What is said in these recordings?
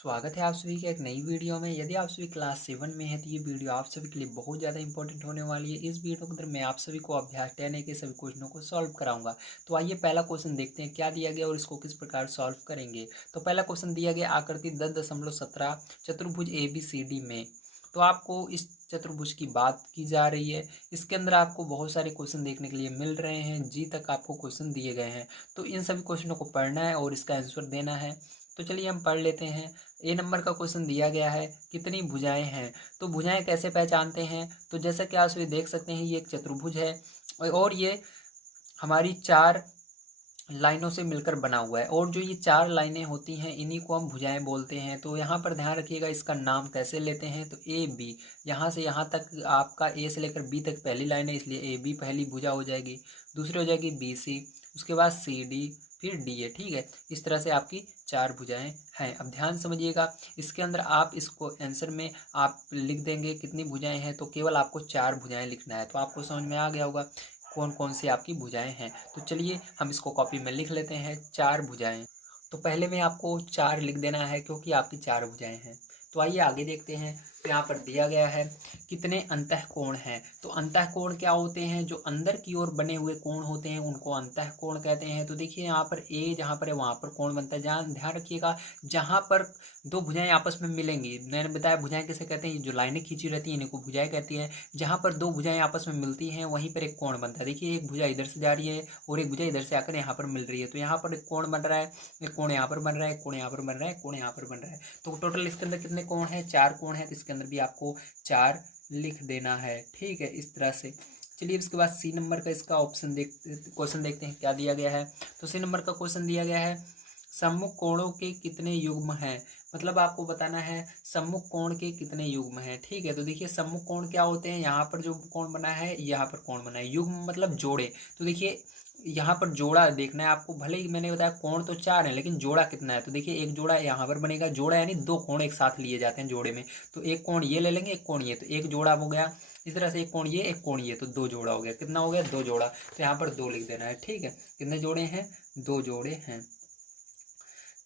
स्वागत है आप सभी के एक नई वीडियो में। यदि आप सभी क्लास 7 में हैं तो ये वीडियो आप सभी के लिए बहुत ज़्यादा इंपॉर्टेंट होने वाली है। इस वीडियो के अंदर मैं आप सभी को अभ्यास 10 के सभी क्वेश्चनों को सॉल्व कराऊंगा। तो आइए पहला क्वेश्चन देखते हैं क्या दिया गया और इसको किस प्रकार सॉल्व करेंगे। तो पहला क्वेश्चन दिया गया आकृति 10.17 चतुर्भुज ABCD में। तो आपको इस चतुर्भुज की बात की जा रही है। इसके अंदर आपको बहुत सारे क्वेश्चन देखने के लिए मिल रहे हैं। जी तक आपको क्वेश्चन दिए गए हैं। तो इन सभी क्वेश्चनों को पढ़ना है और इसका आंसर देना है। तो चलिए हम पढ़ लेते हैं। ए नंबर का क्वेश्चन दिया गया है कितनी भुजाएं हैं। तो भुजाएं कैसे पहचानते हैं, तो जैसा कि आप सभी देख सकते हैं ये एक चतुर्भुज है और ये हमारी चार लाइनों से मिलकर बना हुआ है और जो ये चार लाइनें होती हैं इन्हीं को हम भुजाएं बोलते हैं। तो यहाँ पर ध्यान रखिएगा इसका नाम कैसे लेते हैं। तो ए बी, यहाँ से यहाँ तक आपका ए से लेकर बी तक पहली लाइन है इसलिए ए बी पहली भुजा हो जाएगी। दूसरी हो जाएगी बी सी, उसके बाद सी डी, फिर डी ए। ठीक है, इस तरह से आपकी चार भुजाएं हैं। अब ध्यान समझिएगा, इसके अंदर आप इसको आंसर में आप लिख देंगे कितनी भुजाएं हैं, तो केवल आपको चार भुजाएं लिखना है। तो आपको समझ में आ गया होगा कौन कौन सी आपकी भुजाएं हैं। तो चलिए हम इसको कॉपी में लिख लेते हैं, चार भुजाएं। तो पहले में आपको चार लिख देना है क्योंकि आपकी चार भुजाएं हैं। तो आइए आगे देखते हैं। तो यहाँ पर दिया गया है कितने अंतःकोण हैं। तो अंतःकोण क्या होते हैं, जो अंदर की ओर बने हुए कोण होते हैं उनको अंतःकोण कहते हैं। तो देखिए यहाँ पर ए जहाँ पर है वहाँ पर कोण बनता है। जहाँ ध्यान रखिएगा, जहाँ पर दो भुजाएं आपस में मिलेंगी, मैंने बताया भुजाएं किसे कहते हैं, जो लाइनें खींची रहती हैं इनको भुजाएं कहती हैं। जहाँ पर दो भुजाएं आपस में मिलती हैं वहीं पर एक कोण बनता है। देखिए एक भुजा इधर से जा रही है और एक भुजा इधर से आकर यहाँ पर मिल रही है, तो यहाँ पर एक कोण बन रहा है, एक कोण यहाँ पर बन रहा है, एक कोण यहाँ पर बन रहा है, एक कोण यहाँ पर बन रहा है। तो टोटल इसके अंदर कितने कोण हैं, चार कोण है। तो इसके अंदर भी आपको चार लिख देना है। ठीक है, इस तरह से। चलिए इसके बाद सी नंबर का इसका ऑप्शन क्वेश्चन देखते हैं क्या दिया गया है। तो सी नंबर का क्वेश्चन दिया गया है सम्मुख कोणों के कितने युग्म हैं। मतलब आपको बताना है सम्मुख कोण के कितने युग्म हैं। ठीक है, तो देखिए सम्मुख कोण क्या होते हैं, यहाँ पर जो कोण बना है यहाँ पर कोण बना है, युग्म मतलब जोड़े। तो देखिए यहाँ पर जोड़ा देखना है आपको। भले ही मैंने बताया कोण तो चार है लेकिन जोड़ा कितना है, तो देखिए एक जोड़ा यहाँ पर बनेगा। जोड़ा यानी दो कोण एक साथ लिए जाते हैं जोड़े में। तो एक कोण ये ले लेंगे, एक कोण ये, तो एक जोड़ा हो गया। इस तरह से एक कोण ये एक कोण ये, तो दो जोड़ा हो गया। कितना हो गया, दो जोड़ा। तो यहाँ पर दो लिख देना है। ठीक है, कितने जोड़े हैं, दो जोड़े हैं।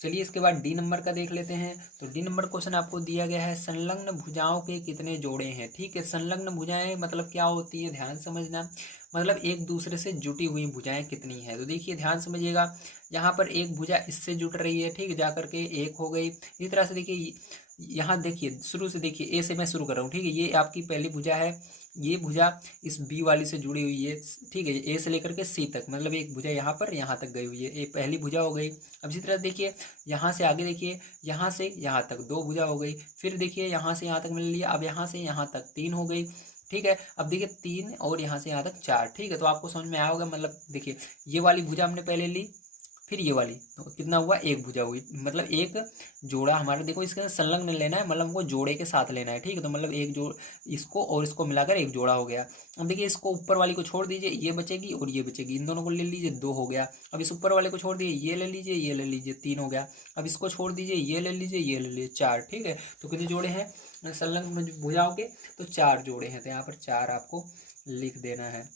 चलिए इसके बाद डी नंबर का देख लेते हैं। तो डी नंबर क्वेश्चन आपको दिया गया है संलग्न भुजाओं के कितने जोड़े हैं। ठीक है, संलग्न भुजाएं मतलब क्या होती है, ध्यान समझना। मतलब एक दूसरे से जुटी हुई भुजाएं कितनी है। तो देखिए ध्यान समझिएगा, यहाँ पर एक भुजा इससे जुट रही है, ठीक है, जा करके एक हो गई। इस तरह से देखिए यहाँ देखिए शुरू से देखिए, ए से मैं शुरू कर रहा हूँ। ठीक है, ये आपकी पहली भुजा है, ये भुजा इस बी वाली से जुड़ी हुई है। ठीक है, ए से लेकर के सी तक, मतलब एक भुजा यहाँ पर यहाँ तक गई हुई है, ये पहली भुजा हो गई। अब इसी तरह देखिए यहाँ से आगे देखिए, यहाँ से यहाँ तक दो भुजा हो गई। फिर देखिए यहाँ से यहाँ तक मिल लिया, अब यहाँ से यहाँ तक तीन हो गई। ठीक है, अब देखिए तीन और यहाँ से यहाँ तक चार। ठीक है, तो आपको समझ में आया होगा। मतलब देखिए ये वाली भुजा हमने पहले ली, फिर ये वाली, तो कितना हुआ, एक भुजा हुई। मतलब एक जोड़ा हमारा, देखो इसके अंदर संलग्न लेना है, मतलब हमको जोड़े के साथ लेना है। ठीक है, तो मतलब एक जोड़, इसको और इसको मिलाकर एक जोड़ा हो गया। अब देखिए इसको ऊपर वाली को छोड़ दीजिए, ये बचेगी और ये बचेगी, इन दोनों को ले लीजिए, दो हो गया। अब इस ऊपर वाले को छोड़ दीजिए, ये ले लीजिए, ये ले लीजिए, तीन हो गया। अब इसको छोड़ दीजिए, ये ले लीजिए, ये ले लीजिए, चार। ठीक है, तो कितने जोड़े हैं संलग्न भुजाओं के, तो चार जोड़े हैं। तो यहाँ पर चार आपको लिख देना है।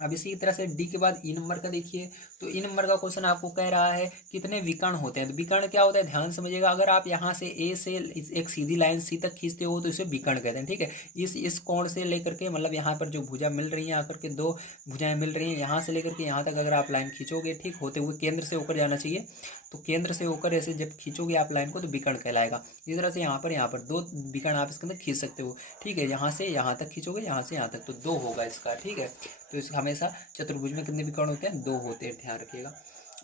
अब इसी तरह से डी के बाद ई नंबर का देखिए। तो ई नंबर का क्वेश्चन आपको कह रहा है कितने विकर्ण होते हैं। तो विकर्ण क्या होता है, ध्यान समझिएगा। अगर आप यहाँ से ए से एक सीधी लाइन सी तक खींचते हो तो इसे विकर्ण कहते हैं। ठीक है, इस कोण से लेकर के, मतलब यहाँ पर जो भुजा मिल रही है आकर के, दो भुजाएं मिल रही हैं, यहाँ से लेकर के यहाँ तक अगर आप लाइन खींचोगे, ठीक, होते हुए केंद्र से होकर जाना चाहिए। तो केंद्र से होकर ऐसे जब खींचोगे आप लाइन को तो विकर्ण कहलाएगा। इस तरह से यहाँ पर दो विकर्ण आप इसके अंदर खींच सकते हो। ठीक है, यहाँ से यहाँ तक खींचोगे, यहाँ से यहाँ तक, तो दो होगा इसका। ठीक है, तो इस हमेशा चतुर्भुज में कितने विकर्ण होते हैं, दो होते हैं, ध्यान रखिएगा।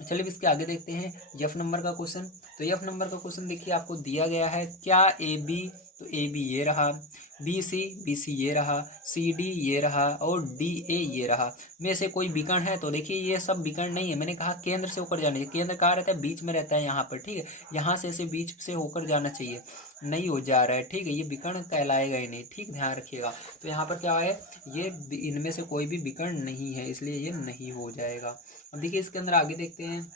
चलिए इसके आगे देखते हैं एफ नंबर का क्वेश्चन। तो एफ नंबर का क्वेश्चन देखिए आपको दिया गया है क्या ए बी, तो ए बी ये रहा, बी सी ये रहा, सी डी ये रहा और डी ए ये रहा, में से कोई विकर्ण है। तो देखिए ये सब विकर्ण नहीं है। मैंने कहा केंद्र से होकर जाना चाहिए। केंद्र कहाँ रहता है, बीच में रहता है यहाँ पर। ठीक है, यहाँ से ऐसे बीच से होकर जाना चाहिए, नहीं हो जा रहा है। ठीक है, ये विकर्ण कहलाएगा ही नहीं। ठीक, ध्यान रखिएगा। तो यहाँ पर क्या है, ये इनमें से कोई भी विकर्ण नहीं है, इसलिए ये नहीं हो जाएगा। अब देखिए इसके अंदर आगे देखते हैं।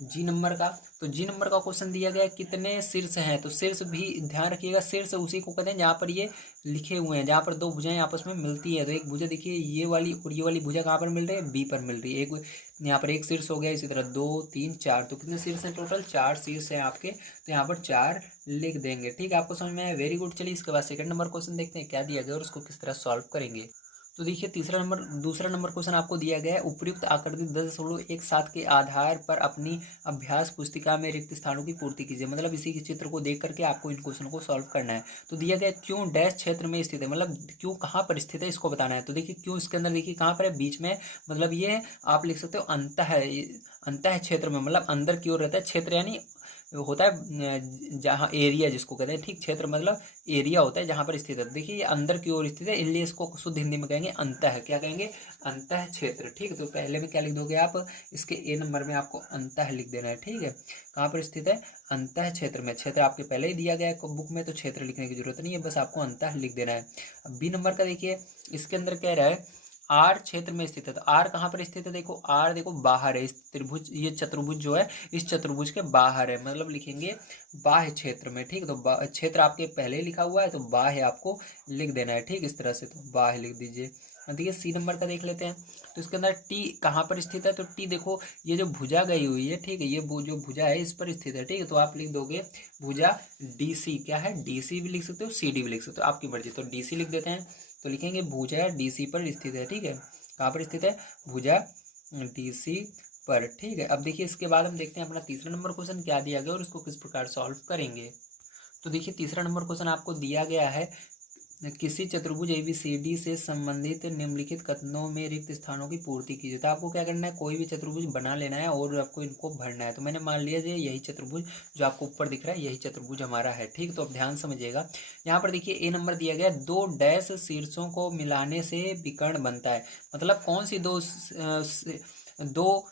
जी नंबर का। तो जी नंबर का क्वेश्चन दिया गया है कितने शीर्ष हैं, तो शीर्ष भी ध्यान रखिएगा, शीर्ष उसी को कहते हैं जहाँ पर ये लिखे हुए हैं, जहाँ पर दो भुजाएं आपस में मिलती है। तो एक भुजा देखिए ये वाली और ये वाली भुजा कहाँ पर मिल रही है, बी पर मिल रही है। एक यहाँ पर एक शीर्ष हो गया, इसी तरह 2 3 4, तो कितने शीर्ष हैं टोटल, 4 शीर्ष हैं आपके, तो यहाँ पर 4 लिख देंगे। ठीक है, आपको समझ में आया, वेरी गुड। चलिए इसके बाद सेकंड नंबर क्वेश्चन देखते हैं क्या दिया गया और उसको किस तरह सॉल्व करेंगे। तो देखिए दूसरा नंबर क्वेश्चन आपको दिया गया है, उपयुक्त आकृति 10.17 के आधार पर अपनी अभ्यास पुस्तिका में रिक्त स्थानों की पूर्ति कीजिए। मतलब इसी के चित्र को देख करके आपको इन क्वेश्चन को सॉल्व करना है। तो दिया गया क्यों डैश क्षेत्र में स्थित है, मतलब क्यों कहाँ पर स्थित है इसको बताना है। तो देखिए क्यों इसके अंदर देखिए कहाँ पर है, बीच में, मतलब ये आप लिख सकते हो अंतः क्षेत्र में, मतलब अंदर की ओर रहता है। क्षेत्र यानी होता है जहाँ एरिया जिसको कहते हैं, ठीक, क्षेत्र मतलब एरिया होता है जहाँ पर स्थित है। देखिए ये अंदर की ओर स्थित है, इसलिए इसको शुद्ध हिंदी में कहेंगे अंतः, क्या कहेंगे, अंतः क्षेत्र। ठीक है, तो पहले में क्या लिख दोगे आप, इसके ए नंबर में आपको अंतः लिख देना है। ठीक है, कहाँ पर स्थित है, अंतः क्षेत्र में। क्षेत्र आपके पहले ही दिया गया है बुक में, तो क्षेत्र लिखने की जरूरत नहीं है, बस आपको अंतः लिख देना है। अब बी नंबर का देखिए, इसके अंदर कह रहा है आर क्षेत्र में स्थित है। तो आर कहाँ पर स्थित है, देखो आर देखो बाहर है, इस त्रिभुज, ये चतुर्भुज जो है इस चतुर्भुज के बाहर है, मतलब लिखेंगे बाह्य क्षेत्र में। ठीक, तो क्षेत्र आपके पहले ही लिखा हुआ है, तो बाह्य आपको लिख देना है। ठीक, इस तरह से तो बाह्य लिख दीजिए। देखिए सी नंबर का देख लेते हैं, तो इसके अंदर टी कहाँ पर स्थित है, तो टी देखो ये जो भुजा गई हुई है, ठीक है, ये जो भुजा है इस पर स्थित है। ठीक है, तो आप लिख दोगे भुजा डी सी, क्या है, डी सी भी लिख सकते हो, सी डी भी लिख सकते हो, आपकी मर्जी। तो डी सी लिख देते हैं, तो लिखेंगे भुजा डीसी पर स्थित है। ठीक है, कहाँ पर स्थित है, भुजा डीसी पर। ठीक है, अब देखिए इसके बाद हम देखते हैं अपना तीसरा नंबर क्वेश्चन क्या दिया गया और उसको किस प्रकार सॉल्व करेंगे। तो देखिए तीसरा नंबर क्वेश्चन आपको दिया गया है, किसी चतुर्भुज एबीसीडी से संबंधित निम्नलिखित कथनों में रिक्त स्थानों की पूर्ति कीजिए। तो आपको क्या करना है, कोई भी चतुर्भुज बना लेना है और आपको इनको भरना है। तो मैंने मान लिया जी यही चतुर्भुज जो आपको ऊपर दिख रहा है यही चतुर्भुज हमारा है। ठीक, तो अब ध्यान समझिएगा, यहाँ पर देखिए ए नंबर दिया गया, दो डैश शीर्षों को मिलाने से विकर्ण बनता है। मतलब कौन सी दो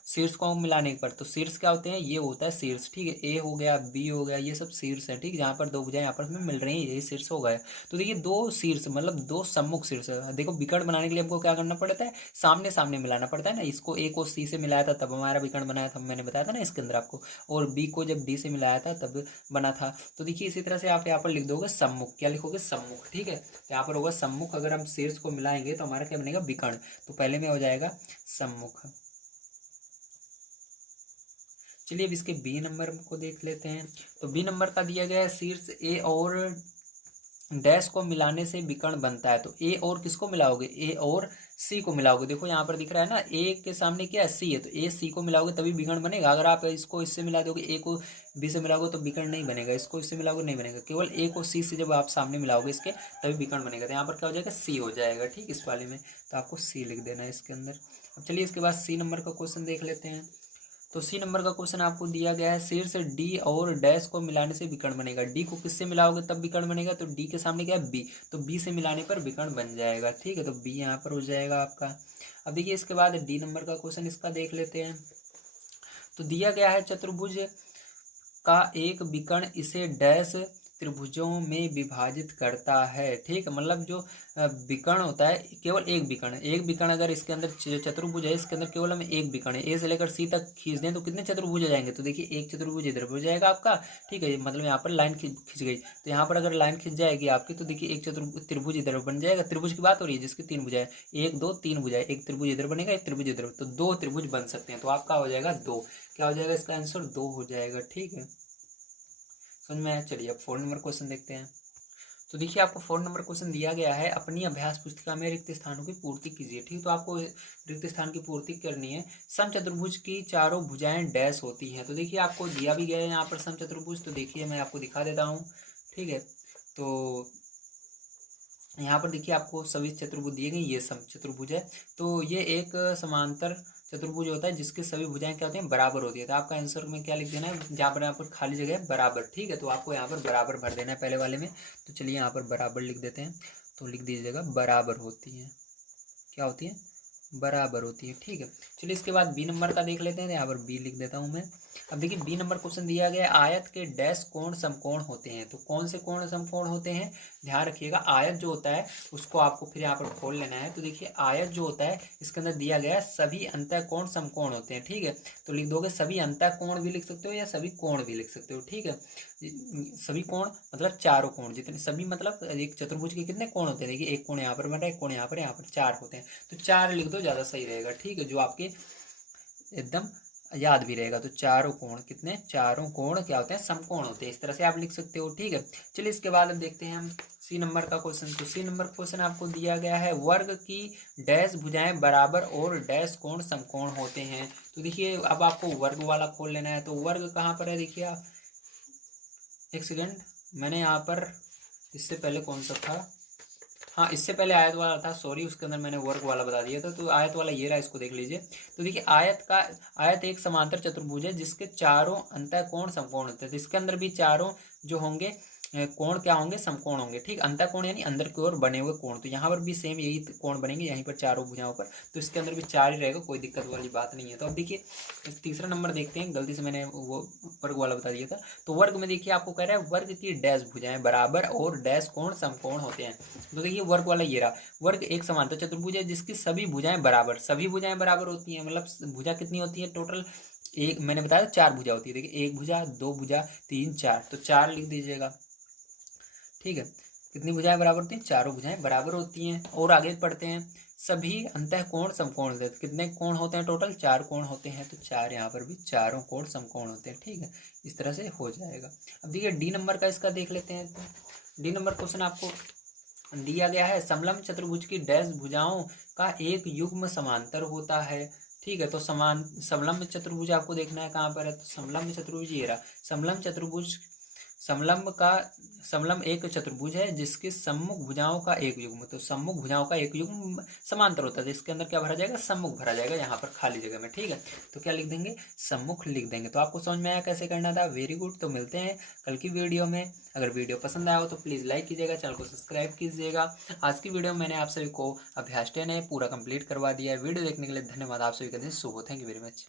शीर्ष को मिलाने पर, तो शीर्ष क्या होते हैं, ये होता है शीर्ष। ठीक है, ए हो गया, बी हो गया, ये सब शीर्ष है। ठीक, जहाँ पर दो भुजाएं आपस में मिल रही हैं यही शीर्ष हो गए। तो देखिए दो शीर्ष मतलब दो सम्मुख शीर्ष, देखो विकर्ण बनाने के लिए हमको क्या करना पड़ता है, सामने सामने मिलाना पड़ता है ना। इसको ए को सी से मिलाया था तब हमारा विकर्ण बनाया था, मैंने बताया था ना इसके अंदर आपको, और बी को जब डी से मिलाया था तब बना था। तो देखिए इसी तरह से आप यहाँ पर लिख दोगे सम्मुख, क्या लिखोगे, सम्मुख। ठीक है, तो यहाँ पर होगा सम्मुख, अगर हम शीर्ष को मिलाएंगे तो हमारा क्या बनेगा, विकर्ण। तो पहले में हो जाएगा सम्मुख। चलिए अब इसके बी नंबर को देख लेते हैं। तो बी नंबर का दिया गया है, शीर्ष ए और डैश को मिलाने से विकर्ण बनता है। तो ए और किसको मिलाओगे, ए और सी को मिलाओगे। देखो यहाँ पर दिख रहा है ना, ए के सामने क्या है, सी है, तो ए सी को मिलाओगे तभी विकर्ण बनेगा। अगर आप इसको इससे मिला दोगे, ए को बी से मिलाओगे तो विकर्ण नहीं बनेगा, इसको इससे मिलाओगे नहीं बनेगा, केवल ए को सी से जब आप सामने मिलाओगे इसके तभी विकर्ण बनेगा। तो यहाँ पर क्या हो जाएगा, सी हो जाएगा। ठीक, इस वाले में तो आपको सी लिख देना है इसके अंदर। अब चलिए इसके बाद सी नंबर का क्वेश्चन देख लेते हैं। तो सी नंबर का क्वेश्चन आपको दिया गया है, शीर्ष डी और डैश को मिलाने से विकर्ण बनेगा। डी को किससे मिलाओगे तब विकर्ण बनेगा, तो डी के सामने क्या है, बी, तो बी से मिलाने पर विकर्ण बन जाएगा। ठीक है, तो बी यहाँ पर हो जाएगा आपका। अब देखिए इसके बाद डी नंबर का क्वेश्चन इसका देख लेते हैं। तो दिया गया है चतुर्भुज का एक विकर्ण इसे डैश त्रिभुजों में विभाजित करता है। ठीक है, मतलब जो विकर्ण होता है केवल एक विकर्ण अगर इसके अंदर चतुर्भुज है, इसके अंदर केवल हमें एक विकर्ण है, ए से लेकर सी तक खींच दें तो कितने चतुर्भुज आ जाएंगे, तो देखिए एक चतुर्भुज इधर हो जाएगा आपका। ठीक है, मतलब यहाँ पर लाइन खींच गई, तो यहाँ पर अगर लाइन खींच जाएगी आपकी तो देखिए एक त्रिभुज इधर बन जाएगा। त्रिभुज की बात हो रही है जिसकी तीन भुजाएं, एक दो तीन भुजाएं, एक त्रिभुज इधर बनेगा, एक त्रिभुज इधर, तो दो त्रिभुज बन सकते हैं। तो आपका हो जाएगा दो, क्या हो जाएगा इसका आंसर, दो हो जाएगा। ठीक है, समझ में आया। चलिए अब 4 नंबर क्वेश्चन देखते हैं। तो देखिए आपको 4 नंबर क्वेश्चन दिया गया है, अपनी अभ्यास पुस्तिका में रिक्त स्थानों की पूर्ति कीजिए। ठीक, तो आपको रिक्त स्थान की पूर्ति करनी है। समचतुर्भुज की चारों भुजाएं डैश होती हैं। तो देखिए आपको दिया भी गया है यहाँ पर समचतुर्भुज, तो देखिए मैं आपको दिखा देता हूँ। ठीक है, तो यहाँ पर देखिए आपको सभी चतुर्भुज दिए गए, ये समचतुर्भुज है। तो ये एक समांतर चतुर्भुज होता है जिसकी सभी भुजाएं क्या होती हैं, बराबर होती है। तो आपका आंसर में क्या लिख देना है, जहाँ पर यहाँ पर खाली जगह है बराबर। ठीक है, तो आपको यहाँ पर बराबर भर देना है पहले वाले में। तो चलिए यहाँ पर बराबर लिख देते हैं, तो लिख दीजिएगा बराबर होती है, क्या होती है, बराबर होती है। ठीक है, चलिए इसके बाद बी नंबर का देख लेते हैं, यहाँ पर बी लिख देता हूँ मैं। अब देखिए बी नंबर क्वेश्चन दिया गया है, आयत के डैश कोण समकोण होते हैं। तो कौन से कोण समकोण होते हैं, ध्यान रखिएगा। आयत जो होता है उसको आपको फिर यहाँ पर खोल लेना है। तो देखिए आयत जो होता है इसके अंदर दिया गया है सभी अंतः कोण समकोण होते हैं, ठीक है। तो लिख दोगे सभी अंतः कोण भी लिख सकते हो या सभी कोण भी लिख सकते हो, ठीक है। सभी कोण मतलब चारों कोण, जितने सभी मतलब एक चतुर्भुज के कितने कोण होते हैं, देखिए एक कोण यहाँ पर बन रहा है, एक कोण यहाँ पर चार होते हैं। तो चार लिख दो, ज़्यादा सही रहेगा, ठीक है, जो आपके एकदम याद भी रहेगा। तो चारों कोण कितने, चारों कोण क्या होते हैं, समकोण होते हैं। इस तरह से आप लिख सकते हो, ठीक है। चलिए इसके बाद हम देखते हैं हम सी नंबर का क्वेश्चन। तो सी नंबर क्वेश्चन आपको दिया गया है, वर्ग की डैश भुजाएं बराबर और डैश कोण समकोण होते हैं। तो देखिए अब आपको वर्ग वाला खोल लेना है। तो वर्ग कहाँ पर है, देखिए आप एक सेकेंड, मैंने यहाँ पर इससे पहले कौन सा था, हाँ इससे पहले आयत वाला था, सॉरी, उसके अंदर मैंने वर्ग वाला बता दिया था। तो आयत वाला ये रहा, इसको देख लीजिए। तो देखिए आयत एक समांतर चतुर्भुज है जिसके चारों अंतः कोण समकोण होते हैं। तो इसके अंदर भी चारों जो होंगे कोण क्या होंगे, समकोण होंगे, ठीक। अंतः कोण यानी अंदर की ओर बने हुए कोण। तो यहाँ पर भी सेम यही कोण बनेंगे, यहीं पर चारों भुजाओं पर। तो इसके अंदर भी चार ही रहेगा, कोई दिक्कत वाली बात नहीं है। तो अब देखिए तीसरा नंबर देखते हैं, गलती से मैंने वो वर्ग वाला बता दिया था। तो वर्ग में देखिए आपको कह रहा है वर्ग की डैश भुजाएं बराबर और डैश कोण समकोण होते हैं। तो देखिए वर्ग वाला ये रहा, वर्ग एक समांतर चतुर्भुज है जिसकी सभी भुजाएं बराबर, सभी भुजाएं बराबर होती हैं, मतलब भुजा कितनी होती है टोटल, एक मैंने बताया चार भुजा होती है। देखिए एक भुजा, दो भुजा, तीन, चार, तो चार लिख दीजिएगा, ठीक है। कितनी भुजाएं बराबर होती हैं, चारों भुजाएं बराबर होती हैं। और आगे पढ़ते हैं, सभी अंतः कोण समकोण होते हैं। तो कितने कोण होते हैं टोटल, चार कोण होते हैं। तो चार, यहाँ पर भी चारों कोण समकोण होते हैं, ठीक है। इस तरह से हो जाएगा। अब देखिए डी नंबर का इसका देख लेते हैं। तो डी नंबर क्वेश्चन आपको दिया गया है, समलंब चतुर्भुज की डैश भुजाओं का एक युग्म समांतर होता है, ठीक है। तो समान समलंब चतुर्भुज आपको देखना है कहाँ पर है। तो समलंब चतुर्भुज ये रहा, समलंब चतुर्भुज, समलंब एक चतुर्भुज है जिसके सम्मुख भुजाओं का एक युग्म। तो सम्मुख भुजाओं का एक युग्म समांतर होता है, तो इसके अंदर क्या भरा जाएगा, सम्मुख भरा जाएगा, यहाँ पर खाली जगह में, ठीक है। तो क्या लिख देंगे, सम्मुख लिख देंगे। तो आपको समझ में आया कैसे करना था, वेरी गुड। तो मिलते हैं कल की वीडियो में। अगर वीडियो पसंद आया हो तो प्लीज़ लाइक कीजिएगा, चैनल को सब्सक्राइब कीजिएगा। आज की वीडियो में मैंने आप सभी को अभ्यास 10 है पूरा कंप्लीट करवा दिया है। वीडियो देखने के लिए धन्यवाद। आप सभी का दिन शुभ हो। Thank you very much.